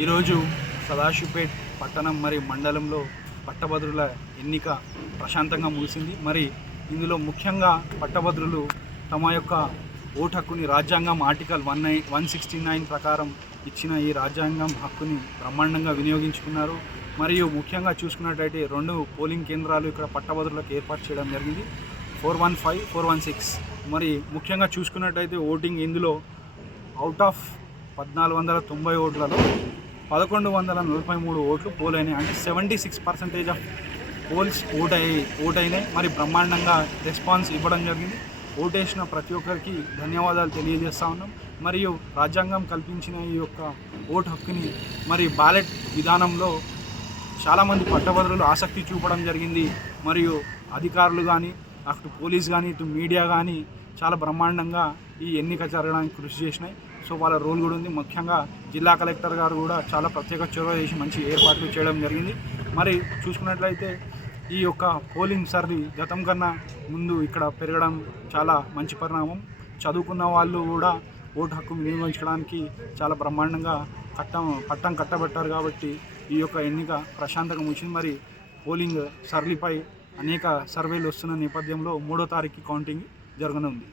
ఈరోజు సదాశివపేట్ పట్టణం మరియు మండలంలో పట్టభద్రుల ఎన్నిక ప్రశాంతంగా ముగిసింది. మరి ఇందులో ముఖ్యంగా పట్టభద్రులు తమ యొక్క ఓటు హక్కుని రాజ్యాంగం ఆర్టికల్ 169 ప్రకారం ఇచ్చిన ఈ రాజ్యాంగం హక్కుని బ్రహ్మాండంగా వినియోగించుకున్నారు. మరియు ముఖ్యంగా చూసుకున్నట్టయితే 2 పోలింగ్ కేంద్రాలు ఇక్కడ పట్టభద్రులకు ఏర్పాటు చేయడం జరిగింది, 415, 416. మరి ముఖ్యంగా చూసుకున్నట్టయితే ఓటింగ్ ఇందులో అవుట్ ఆఫ్ 1490 ఓట్లలో 1143 ఓట్లు పోల్ అయినాయి. అంటే 76% ఆఫ్ పోల్స్ ఓటైనాయి. మరి బ్రహ్మాండంగా రెస్పాన్స్ ఇవ్వడం జరిగింది. ఓటేసిన ప్రతి ఒక్కరికి ధన్యవాదాలు తెలియజేస్తూ ఉన్నాం. మరియు రాజ్యాంగం కల్పించిన ఈ యొక్క ఓటు హక్కుని మరి బ్యాలెట్ విధానంలో చాలామంది పట్టభద్రులు ఆసక్తి చూపడం జరిగింది. మరియు అధికారులు కానీ, అటు పోలీస్ కానీ, ఇటు మీడియా కానీ చాలా బ్రహ్మాండంగా ఈ ఎన్నిక జరగడానికి కృషి చేసినాయి. సో వాళ్ళ రోల్ కూడా ఉంది. ముఖ్యంగా జిల్లా కలెక్టర్ గారు కూడా చాలా ప్రత్యేక చొరవ చేసి మంచి ఏర్పాట్లు చేయడం జరిగింది. మరి చూసుకున్నట్లయితే ఈ యొక్క పోలింగ్ సర్ది గతం కన్నా ముందు ఇక్కడ పెరగడం చాలా మంచి పరిణామం. చదువుకున్న వాళ్ళు కూడా ఓటు హక్కు వినియోగించడానికి చాలా బ్రహ్మాండంగా పట్టం కట్టబెట్టారు. కాబట్టి ఈ యొక్క ఎన్నిక ప్రశాంతంగా ముగిసింది. మరి పోలింగ్ సర్లిపై అనేక సర్వేలు వస్తున్న నేపథ్యంలో 3వ తారీఖు కౌంటింగ్ జరగనుంది.